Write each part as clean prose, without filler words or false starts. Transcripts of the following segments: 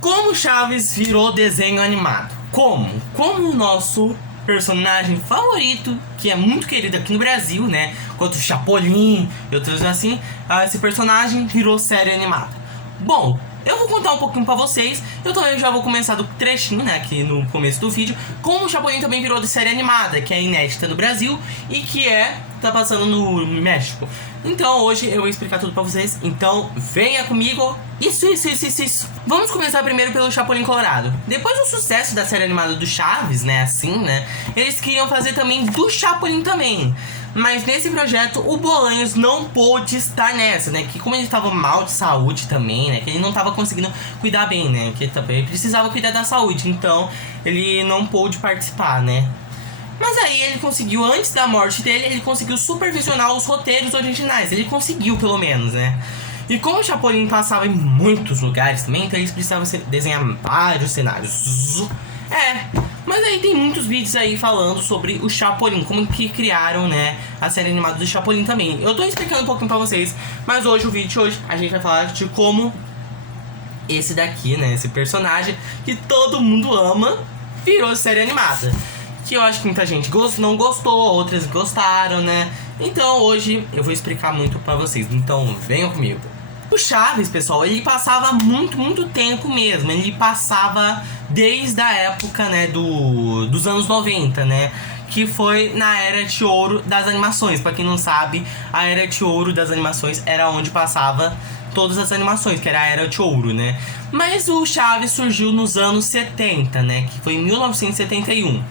Como Chaves virou desenho animado? Como? Como o nosso personagem favorito, que é muito querido aqui no Brasil, né? Quanto o Chapolin e outros assim, esse personagem virou série animada. Bom, eu vou contar um pouquinho pra vocês. Eu também já vou começar do trechinho, né, aqui no começo do vídeo. Como o Chapolin também virou de série animada, que é inédita no Brasil e que tá passando no México. Então hoje eu vou explicar tudo pra vocês. Então venha comigo. Isso. Vamos começar primeiro pelo Chapolin Colorado. Depois do sucesso da série animada do Chaves, né, assim, né, eles queriam fazer também do Chapolin também. Mas nesse projeto o Bolanhos não pôde estar nessa, né? Que como ele estava mal de saúde também, né? Que ele não estava conseguindo cuidar bem, né? Que ele também precisava cuidar da saúde. Então ele não pôde participar, né? Mas aí ele conseguiu, antes da morte dele, ele conseguiu supervisionar os roteiros originais. Ele conseguiu, pelo menos, né? E como o Chapolin passava em muitos lugares também, então eles precisavam desenhar vários cenários. Mas aí tem muitos vídeos aí falando sobre o Chapolin, como que criaram, né, a série animada do Chapolin também. Eu tô explicando um pouquinho pra vocês, mas hoje, o vídeo de hoje, a gente vai falar de como esse daqui, né, esse personagem que todo mundo ama, virou série animada. Que eu acho que muita gente não gostou, outras gostaram, né? Então hoje eu vou explicar muito pra vocês, então venham comigo. O Chaves, pessoal, ele passava muito tempo mesmo. Ele passava desde a época, né, dos anos 90, né? Que foi na Era de Ouro das animações. Pra quem não sabe, a Era de Ouro das animações era onde passava todas as animações, que era a Era de Ouro, né? Mas o Chaves surgiu nos anos 70, né? Que foi em 1971.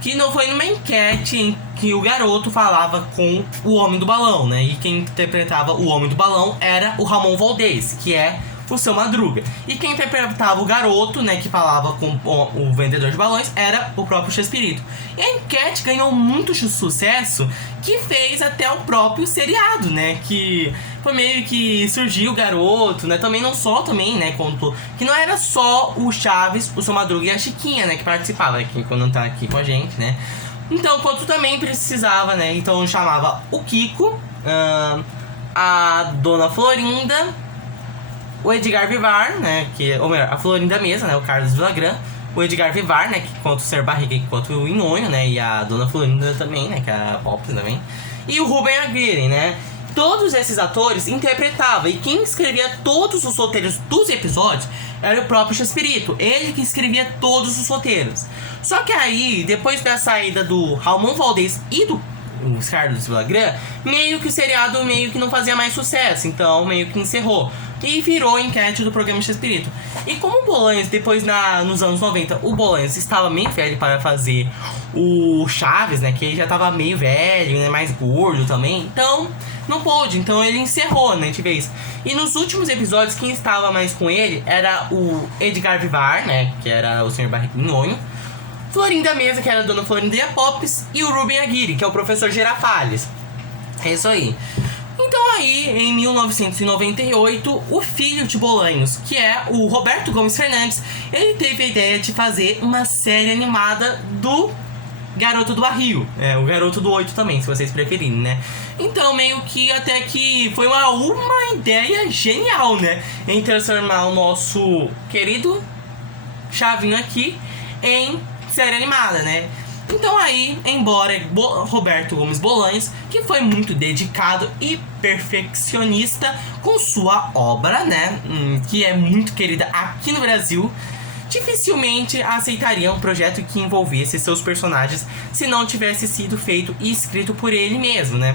Que não foi numa enquete em que o garoto falava com o Homem do Balão, né? E quem interpretava o Homem do Balão era o Ramon Valdez, que é o Seu Madruga. E quem interpretava o garoto, né, que falava com o vendedor de balões, era o próprio Chespirito. E a enquete ganhou muito sucesso, que fez até o próprio seriado, né? Que foi meio que surgiu o garoto, né? Também não só, também, né? Contou que não era só o Chaves, o Seu Madruga e a Chiquinha, né? Que participava aqui, quando tá aqui com a gente, né? Então, quanto também precisava, né? Então chamava o Kiko, a Dona Florinda, o Edgar Vivar, né? Ou melhor, a Florinda Mesa, né? O Carlos Villagrán. O Edgar Vivar, né? Que conta o Ser Barriga e conta o Inhonho, né? E a Dona Florinda também, né? Que é a Pop também. E o Rubem Aguirre, né? Todos esses atores interpretavam. E quem escrevia todos os roteiros dos episódios era o próprio Chespirito. Ele que escrevia todos os roteiros. Só que aí, depois da saída do Ramon Valdez e do Carlos Villagrán, meio que o seriado meio que não fazia mais sucesso. Então, meio que encerrou. E virou enquete do programa Chespirito. E como o Bolanhos, depois nos anos 90, o Bolanhos estava meio velho para fazer o Chaves, né? Que ele já estava meio velho, né? Mais gordo também. Então, não pôde. Então ele encerrou, né? De vez. E nos últimos episódios, quem estava mais com ele era o Edgar Vivar, né? Que era o Sr. Barriguinho. Florinda Mesa, que era a Dona Florinda e a Pops. E o Rubem Aguirre, que é o professor Girafales. É isso aí. Então aí, em 1998, o filho de Bolanhos, que é o Roberto Gomes Fernandes, ele teve a ideia de fazer uma série animada do Garoto do Barril. O Garoto do 8 também, se vocês preferirem, né? Então, meio que até que foi uma ideia genial, né? Em transformar o nosso querido Chavinho aqui em série animada, né? Então aí, embora Roberto Gomes Bolanhos, que foi muito dedicado e perfeccionista com sua obra, né, que é muito querida aqui no Brasil, dificilmente aceitaria um projeto que envolvesse seus personagens se não tivesse sido feito e escrito por ele mesmo, né?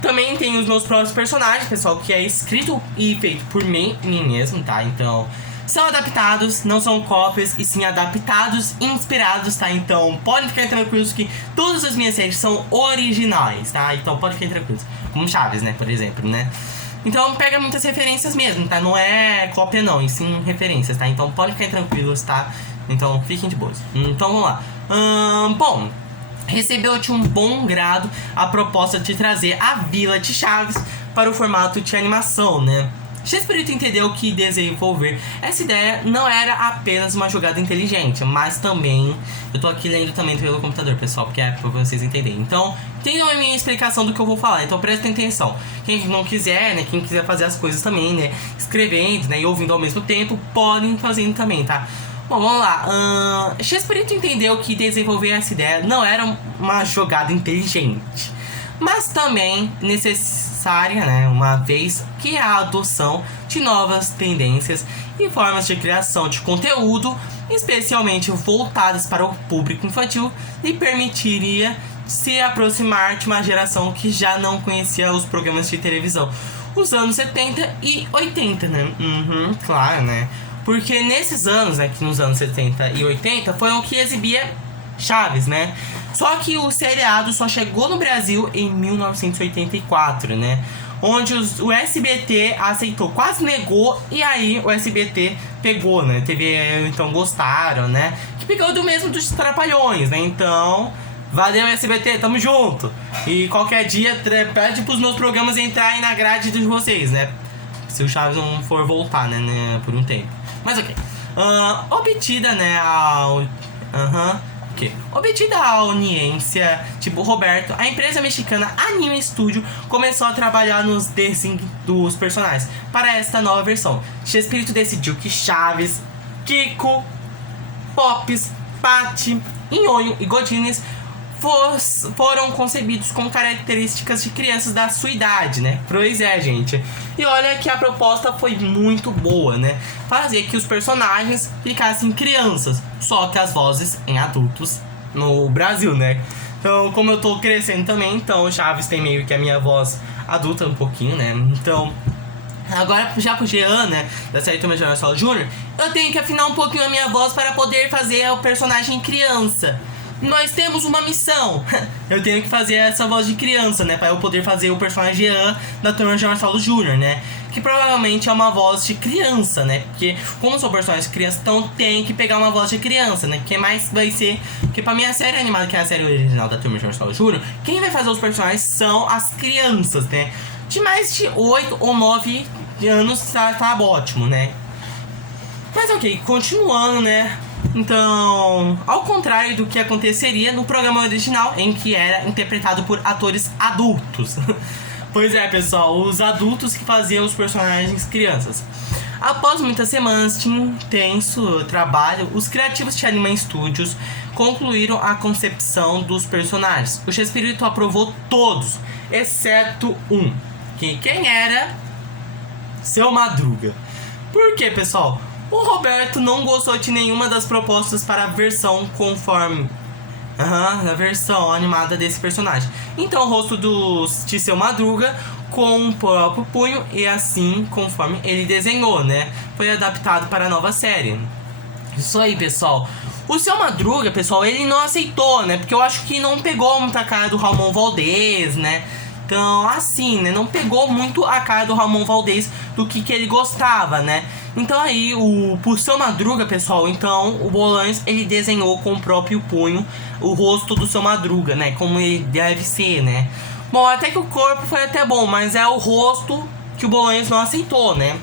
Também tem os meus próprios personagens, pessoal, que é escrito e feito por mim mesmo, tá? Então, são adaptados, não são cópias, e sim adaptados e inspirados, tá? Então, podem ficar tranquilos que todas as minhas séries são originais, tá? Então, podem ficar tranquilos. Como Chaves, né? Por exemplo, né? Então, pega muitas referências mesmo, tá? Não é cópia, não, e sim referências, tá? Então, podem ficar tranquilos, tá? Então, fiquem de boas. Então, vamos lá. Bom, recebeu de um bom grado a proposta de trazer a Vila de Chaves para o formato de animação, né? Chespirito entendeu que desenvolver essa ideia não era apenas uma jogada inteligente, mas também... Eu tô aqui lendo também pelo computador, pessoal, porque é pra vocês entenderem. Então, tem a minha explicação do que eu vou falar, então prestem atenção. Quem não quiser, né, quem quiser fazer as coisas também, né, escrevendo, né, e ouvindo ao mesmo tempo, podem fazendo também, tá? Bom, vamos lá. Chespirito entendeu que desenvolver essa ideia não era uma jogada inteligente, mas também necessária, né, uma vez que a adoção de novas tendências e formas de criação de conteúdo, especialmente voltadas para o público infantil, lhe permitiria se aproximar de uma geração que já não conhecia os programas de televisão dos anos 70 e 80, né? Claro, né? Porque nesses anos, né, que nos anos 70 e 80, foi o que exibia Chaves, né? Só que o seriado só chegou no Brasil em 1984, né? Onde o SBT aceitou, quase negou, e aí o SBT pegou, né? TV, então, gostaram, né? Que pegou do mesmo dos Trapalhões, né? Então, valeu SBT, tamo junto! E qualquer dia, pede pros meus programas entrarem na grade de vocês, né? Se o Chaves não for voltar, né, por um tempo. Mas ok. Obtida, né, Obtida a audiência, tipo Roberto, a empresa mexicana Anime Studio começou a trabalhar nos desenhos dos personagens para esta nova versão. Chespirito decidiu que Chaves, Kiko, Pops, Patty, Nhonho e Godines foram concebidos com características de crianças da sua idade, né? Pois é, gente. E olha que a proposta foi muito boa, né? Fazer que os personagens ficassem crianças, só que as vozes em adultos no Brasil, né? Então, como eu tô crescendo também, então o Chaves tem meio que a minha voz adulta um pouquinho, né? Então, agora já pro Jean, né, da série Turma de Marcelo Júnior, eu tenho que afinar um pouquinho a minha voz para poder fazer o personagem criança. Nós temos uma missão. Eu tenho que fazer essa voz de criança, né? Pra eu poder fazer o personagem Jean da Turma de Marcelo Júnior, né? Que provavelmente é uma voz de criança, né? Porque como sou personagem de criança, então tem que pegar uma voz de criança, né? Que mais vai ser... Porque pra minha série animada, que é a série original da Turma de Marcelo Júnior, quem vai fazer os personagens são as crianças, né? De mais de 8 ou 9 anos tá ótimo, né? Mas ok, continuando, né? Então, ao contrário do que aconteceria no programa original, em que era interpretado por atores adultos. Pois é, pessoal, os adultos que faziam os personagens crianças. Após muitas semanas de intenso trabalho, os criativos de Anime Studios concluíram a concepção dos personagens. O Chespirito aprovou todos, exceto um. Quem era? Seu Madruga. Por quê, pessoal? O Roberto não gostou de nenhuma das propostas para a versão conforme... a versão animada desse personagem. Então o rosto de Seu Madruga com o próprio punho e assim conforme ele desenhou, né? Foi adaptado para a nova série. Isso aí, pessoal. O Seu Madruga, pessoal, ele não aceitou, né? Porque eu acho que não pegou muita cara do Ramon Valdez, né? Então, assim, né? Não pegou muito a cara do Ramon Valdez do que ele gostava, né? Então aí, por Seu Madruga, pessoal, então o Bolanhos, ele desenhou com o próprio punho o rosto do Seu Madruga, né? Como ele deve ser, né? Bom, até que o corpo foi até bom, mas é o rosto que o Bolanhos não aceitou, né?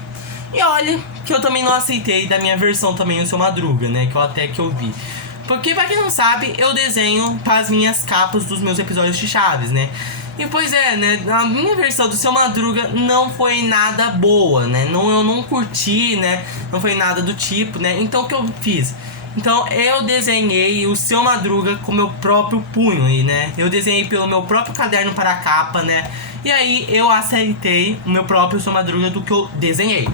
E olha, que eu também não aceitei da minha versão também o Seu Madruga, né? Que eu vi. Porque, pra quem não sabe, eu desenho para as minhas capas dos meus episódios de Chaves, né? E pois é, né, a minha versão do Seu Madruga não foi nada boa, né, eu não curti, né, não foi nada do tipo, né, então o que eu fiz? Então eu desenhei o Seu Madruga com meu próprio punho, né, eu desenhei pelo meu próprio caderno para a capa, né, e aí eu aceitei o meu próprio Seu Madruga do que eu desenhei.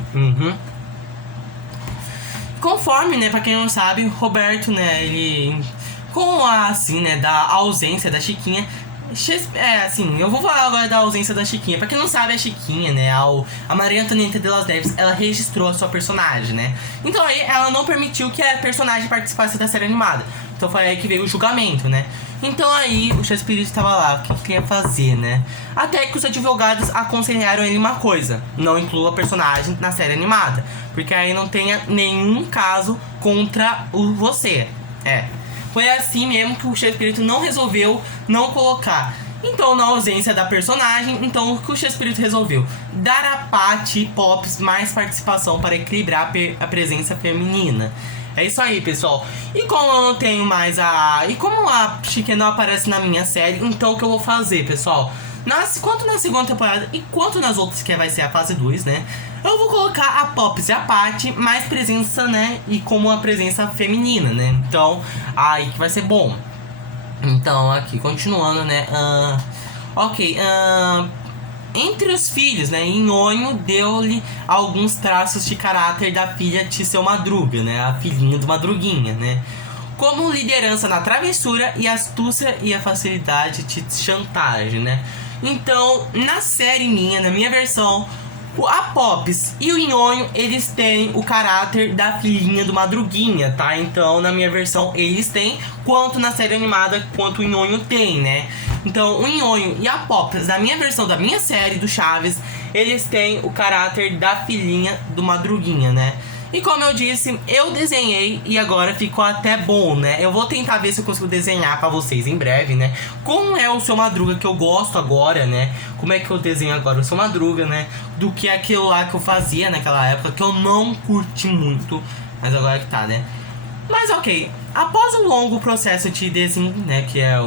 Conforme, né, pra quem não sabe, Roberto, né, ele, com a, assim, né, da ausência da Chiquinha, eu vou falar agora da ausência da Chiquinha. Pra quem não sabe, a Chiquinha, né, a Maria Antonieta de las Neves, ela registrou a sua personagem, né? Então aí ela não permitiu que a personagem participasse da série animada. Então foi aí que veio o julgamento, né? Então aí o Chespirito estava lá, o que ele ia fazer, né? Até que os advogados aconselharam ele uma coisa: não inclua a personagem na série animada, porque aí não tenha nenhum caso contra você. Foi assim mesmo que o Chespirito não resolveu não colocar. Então, na ausência da personagem, então o que o Chespirito resolveu? Dar a Patty Pops mais participação para equilibrar a presença feminina. É isso aí, pessoal. E como eu não tenho mais e como a Chique não aparece na minha série, então o que eu vou fazer, pessoal? Quanto na segunda temporada e quanto nas outras, que vai ser a fase 2, né? Eu vou colocar a Pops e a Patty mais presença, né? E como a presença feminina, né? Então, aí que vai ser bom. Então, aqui, continuando, né? Entre os filhos, né? Nhonho deu-lhe alguns traços de caráter da filha de seu Madruga, né? A filhinha do Madruguinha, né? Como liderança na travessura e astúcia e a facilidade de chantagem, né? Então, na série na minha versão, a Pops e o Nhonho, eles têm o caráter da filhinha do Madruguinha, tá? Então, na minha versão, eles têm, quanto na série animada, quanto o Nhonho tem, né? Então, o Nhonho e a Pops, na minha versão da minha série do Chaves, eles têm o caráter da filhinha do Madruguinha, né? E como eu disse, eu desenhei e agora ficou até bom, né? Eu vou tentar ver se eu consigo desenhar pra vocês em breve, né? Como é o Seu Madruga que eu gosto agora, né? Como é que eu desenho agora o Seu Madruga, né? Do que aquilo lá que eu fazia naquela época, que eu não curti muito. Mas agora que tá, né? Mas ok, após um longo processo de desenho, né? Que é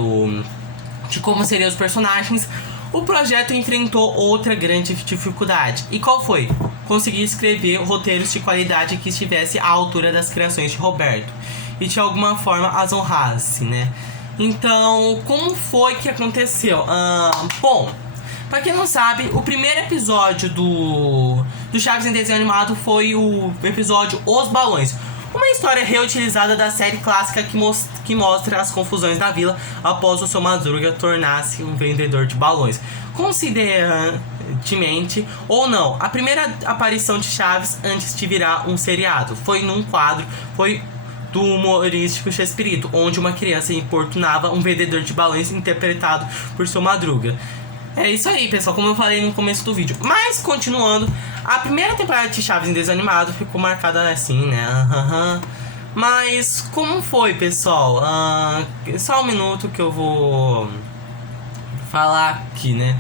de como seriam os personagens, o projeto enfrentou outra grande dificuldade. E qual foi? Conseguir escrever roteiros de qualidade que estivesse à altura das criações de Roberto e de alguma forma as honrasse, né? Então, como foi que aconteceu? Bom, pra quem não sabe, o primeiro episódio do Chaves em desenho animado foi o episódio Os Balões. Uma história reutilizada da série clássica que mostra as confusões da vila após o Seu Madruga tornar-se um vendedor de balões. Considerantemente ou não, a primeira aparição de Chaves antes de virar um seriado foi num quadro, do humorístico Chespirito, onde uma criança importunava um vendedor de balões interpretado por Seu Madruga. É isso aí, pessoal, como eu falei no começo do vídeo. Mas, continuando, a primeira temporada de Chaves em desenho animado ficou marcada assim, né? Mas, como foi, pessoal? Só um minuto que eu vou falar aqui, né?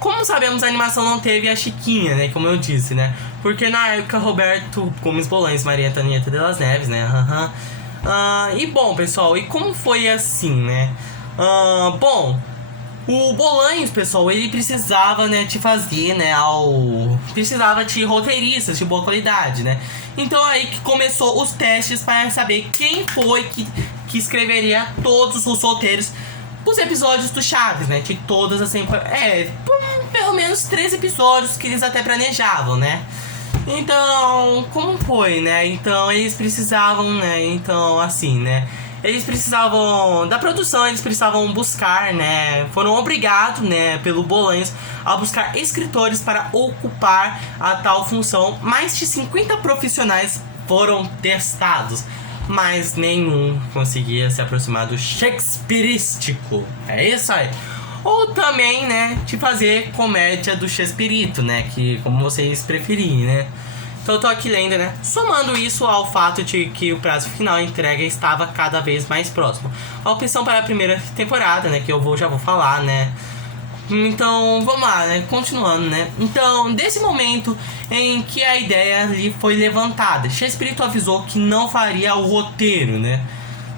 Como sabemos, a animação não teve a Chiquinha, né? Como eu disse, né? Porque na época, Roberto Gomes Bolaños, Maria Antonieta de las Neves, né? E bom, pessoal, e como foi assim, né? Bom, o Bolaños, pessoal, ele precisava, né, de fazer, né, precisava de roteiristas de boa qualidade, né? Então aí que começou os testes para saber quem foi que escreveria todos os roteiros dos episódios do Chaves, né? De todas as pelo menos 3 episódios que eles até planejavam, né? Então, como foi, né? Então, eles precisavam, né? Então, assim, né? Eles precisavam da produção, eles precisavam buscar, né? Foram obrigados, né, pelo Bolaños a buscar escritores para ocupar a tal função. Mais de 50 profissionais foram testados, mas nenhum conseguia se aproximar do Shakespearístico. É isso aí. Ou também, né, de fazer comédia do Chespirito, né? Que como vocês preferirem, né? Então eu tô aqui lendo, né? Somando isso ao fato de que o prazo final de entrega estava cada vez mais próximo. A opção para a primeira temporada, né? Que eu já vou falar, né? Então, vamos lá, né? Continuando, né? Então, desse momento em que a ideia ali foi levantada, Chespirito avisou que não faria o roteiro, né?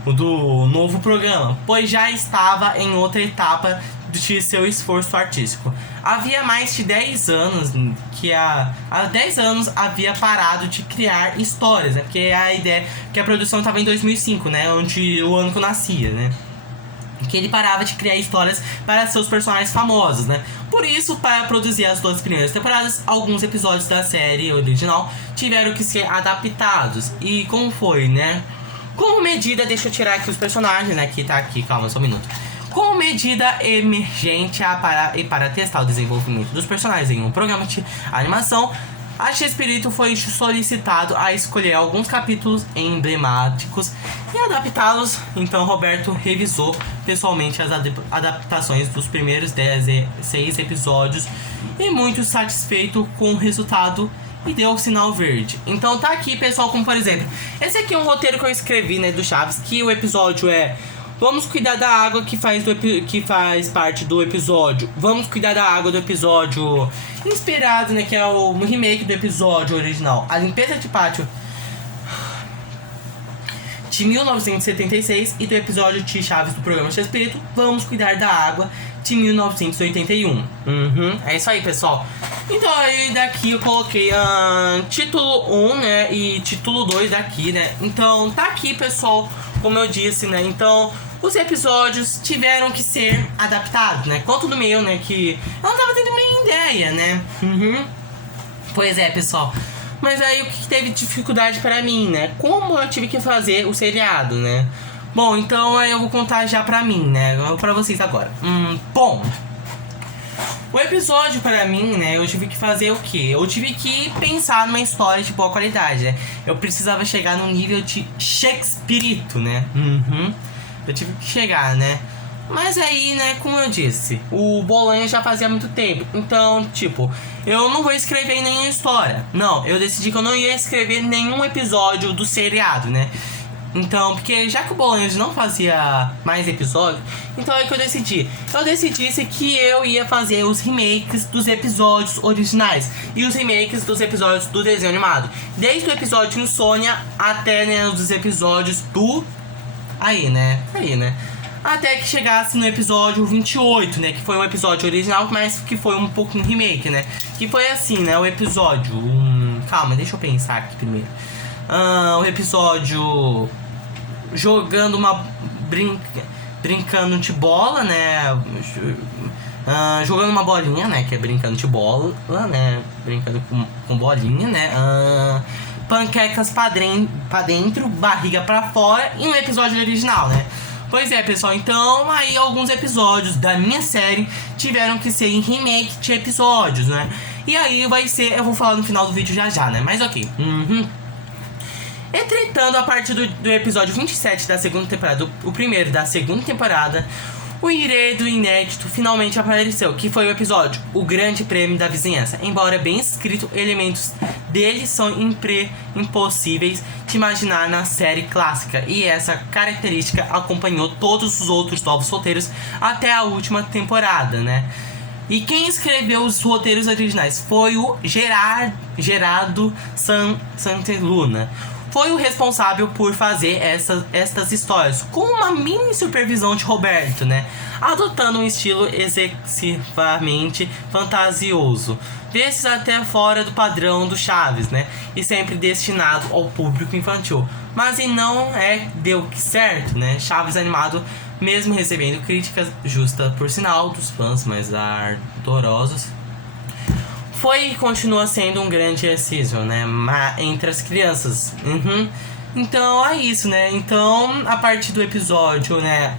Do novo programa, pois já estava em outra etapa de seu esforço artístico. Havia mais de 10 anos que há 10 anos havia parado de criar histórias, né? Porque a ideia que a produção estava em 2005, né? Onde o ano que eu nascia, né? Que ele parava de criar histórias para seus personagens famosos, né? Por isso, para produzir as 2 primeiras temporadas, alguns episódios da série original tiveram que ser adaptados. E como foi, né? Como medida, deixa eu tirar aqui os personagens, né? Que tá aqui, calma, só um minuto. Como medida emergente para testar o desenvolvimento dos personagens em um programa de animação, a Chespirito foi solicitado a escolher alguns capítulos emblemáticos e adaptá-los. Então Roberto revisou pessoalmente as adaptações dos primeiros 6 episódios e muito satisfeito com o resultado e deu o sinal verde. Então tá aqui, pessoal, como por exemplo, esse aqui é um roteiro que eu escrevi, né, do Chaves, que o episódio é Vamos cuidar da água que faz parte do episódio. Vamos cuidar da água do episódio inspirado, né? Que é o remake do episódio original. A limpeza de pátio de 1976 e do episódio de Chaves do programa Chespirito. Vamos cuidar da água de 1981. É isso aí, pessoal. Então aí daqui eu coloquei título 1, né? E título 2 daqui, né? Então tá aqui, pessoal, como eu disse, né? Então os episódios tiveram que ser adaptados, né? Quanto do meu, né? Que eu não tava tendo nem ideia, né? Pois é, pessoal. Mas aí o que teve dificuldade pra mim, né? Como eu tive que fazer o seriado, né? Bom, então eu vou contar já pra mim, né? Pra vocês agora. Bom, o episódio pra mim, né? Eu tive que fazer o quê? Eu tive que pensar numa história de boa qualidade, né? Eu precisava chegar no nível de Chespirito, né? Eu tive que chegar, né? Mas aí, né, como eu disse, o Bolanha já fazia muito tempo. Então, tipo, eu não vou escrever nenhuma história. Não, eu decidi que eu não ia escrever nenhum episódio do seriado, né? Então, porque já que o Bolanhos não fazia mais episódios, então é que eu decidi. Eu decidi que eu ia fazer os remakes dos episódios originais e os remakes dos episódios do desenho animado. Desde o episódio Insônia até, né, os episódios do... Aí, né? Até que chegasse no episódio 28, né? Que foi um episódio original, mas que foi um pouco um remake, né? Que foi assim, né? O episódio... Calma, deixa eu pensar aqui primeiro. O episódio... Jogando uma... Brincando de bola, né? Jogando uma bolinha, né? Que é brincando de bola, né? Brincando com bolinha, né? Panquecas pra dentro, barriga pra fora. E um episódio original, né? Pois é, pessoal, então aí alguns episódios da minha série tiveram que ser em remake de episódios, né? E aí vai ser, eu vou falar no final do vídeo já, né? Mas ok. Entretanto, a partir do episódio 27 da segunda temporada, o primeiro da segunda temporada, o enredo inédito finalmente apareceu, que foi o episódio O Grande Prêmio da Vizinhança. Embora bem escrito, elementos dele são impossíveis de imaginar na série clássica, e essa característica acompanhou todos os outros novos roteiros até a última temporada, né? E quem escreveu os roteiros originais foi o Gerardo Santeluna. Foi o responsável por fazer estas histórias, com uma mini supervisão de Roberto, né? Adotando um estilo excessivamente fantasioso, desses até fora do padrão do Chaves, né? E sempre destinado ao público infantil. Mas e não deu certo, né? Chaves animado, mesmo recebendo críticas justas, por sinal, dos fãs mais ardorosos, foi e continua sendo um grande exercício, né? Entre as crianças. Então é isso, né? Então, a partir do episódio, né?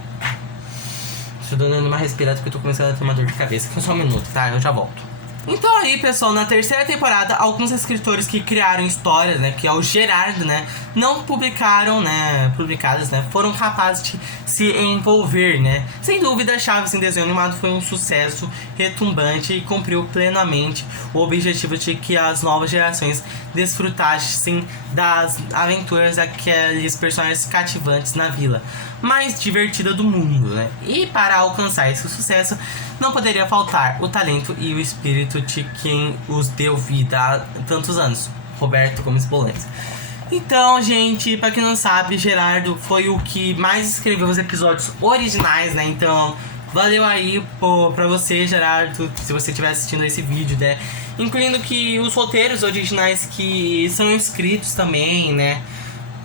Estou dando uma respirada porque eu tô começando a ter uma dor de cabeça. Só um minuto, tá? Eu já volto. Então aí, pessoal, na terceira temporada, alguns escritores que criaram histórias, né, que é o Gerardo, né, não publicadas, né, foram capazes de se envolver, né. Sem dúvida, Chaves em desenho animado foi um sucesso retumbante e cumpriu plenamente o objetivo de que as novas gerações desfrutassem das aventuras daqueles personagens cativantes na vila mais divertida do mundo, né. E para alcançar esse sucesso, não poderia faltar o talento e o espírito de quem os deu vida há tantos anos, Roberto Gomes Bolanhos. Então, gente, pra quem não sabe, Gerardo foi o que mais escreveu os episódios originais, né? Então, valeu aí pra você, Gerardo, se você estiver assistindo esse vídeo, né? Incluindo que os roteiros originais que são escritos também, né?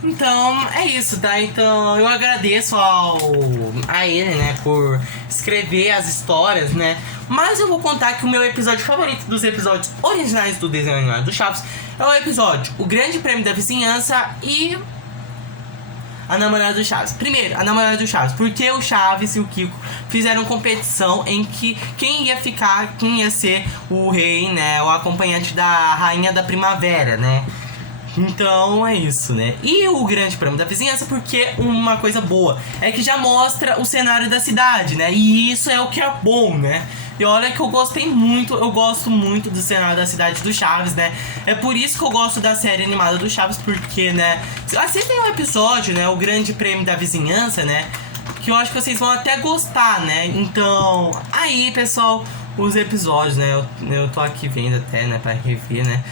Então, é isso, tá? Então, eu agradeço a ele, né, por escrever as histórias, né? Mas eu vou contar que o meu episódio favorito dos episódios originais do desenho animado do Chaves é o episódio O Grande Prêmio da Vizinhança e A Namorada do Chaves. Primeiro, A Namorada do Chaves, porque o Chaves e o Kiko fizeram competição em que quem ia ser o rei, né, o acompanhante da Rainha da Primavera, né? Então é isso, né? E o Grande Prêmio da Vizinhança, porque uma coisa boa é que já mostra o cenário da cidade, né? E isso é o que é bom, né? E olha que eu gosto muito do cenário da cidade do Chaves, né? É por isso que eu gosto da série animada do Chaves, porque, né? Assistem um episódio, né? O Grande Prêmio da Vizinhança, né? que eu acho que vocês vão até gostar, né? Então, aí, pessoal, os episódios, né? Eu tô aqui vendo até, né, pra rever, né?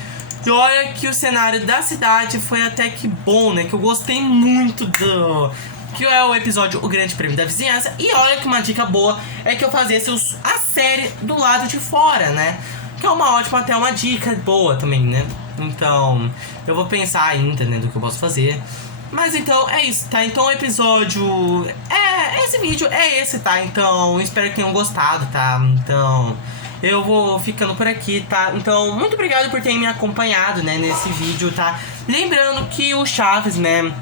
E olha que o cenário da cidade foi até que bom, né? Que eu gostei muito do... Que é o episódio O Grande Prêmio da Vizinhança. E olha que uma dica boa é que eu fazesse a série do lado de fora, né? Que é uma ótima, até uma dica boa também, né? Então, eu vou pensar ainda, né, do que eu posso fazer. Mas então, é isso, tá? Então o episódio... esse vídeo é esse, tá? Então, espero que tenham gostado, tá? Então, eu vou ficando por aqui, tá? Então, muito obrigado por terem me acompanhado, né, nesse vídeo, tá? Lembrando que o Chaves, né,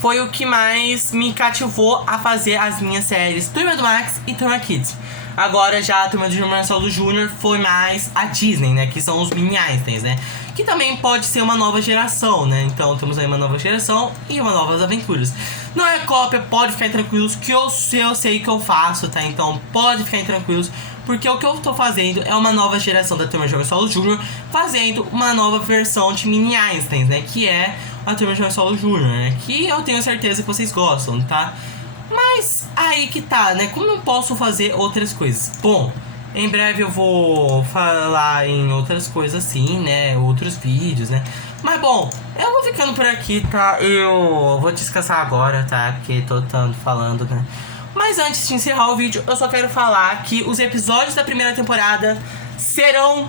foi o que mais me cativou a fazer as minhas séries Turma do Max e Turma Kids. Agora já a Turma do Marcelo Júnior foi mais a Disney, né? Que são os mini Einsteins, né? Que também pode ser uma nova geração, né? Então temos aí uma nova geração e uma novas aventuras. Não é cópia, pode ficar tranquilos que eu sei que eu faço, tá? Então pode ficar tranquilos, porque o que eu tô fazendo é uma nova geração da Turma de Marcelo Júnior fazendo uma nova versão de mini Einsteins, né? Que é a Turma de Marcelo Júnior, né? Que eu tenho certeza que vocês gostam, tá? Mas aí que tá, né? Como eu posso fazer outras coisas? Bom, em breve eu vou falar em outras coisas assim, né? Outros vídeos, né? Mas bom, eu vou ficando por aqui, tá? Eu vou descansar agora, tá? Porque tô tanto falando, né? Mas antes de encerrar o vídeo, eu só quero falar que os episódios da primeira temporada serão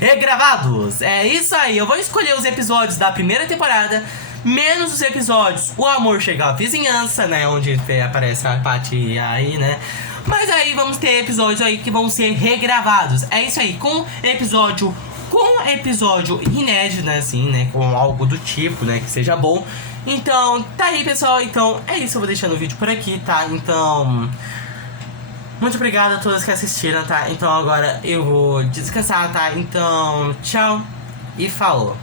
regravados. É isso aí, eu vou escolher os episódios da primeira temporada, menos os episódios O Amor Chega à Vizinhança, né? Onde aparece a Paty aí, né? Mas aí vamos ter episódios aí que vão ser regravados. É isso aí, com episódio inédito, né? Assim, né? Com algo do tipo, né? Que seja bom. Então, tá aí, pessoal. Então, é isso. Eu vou deixando o vídeo por aqui, tá? Então, muito obrigado a todos que assistiram, tá? Então agora eu vou descansar, tá? Então, tchau e falou.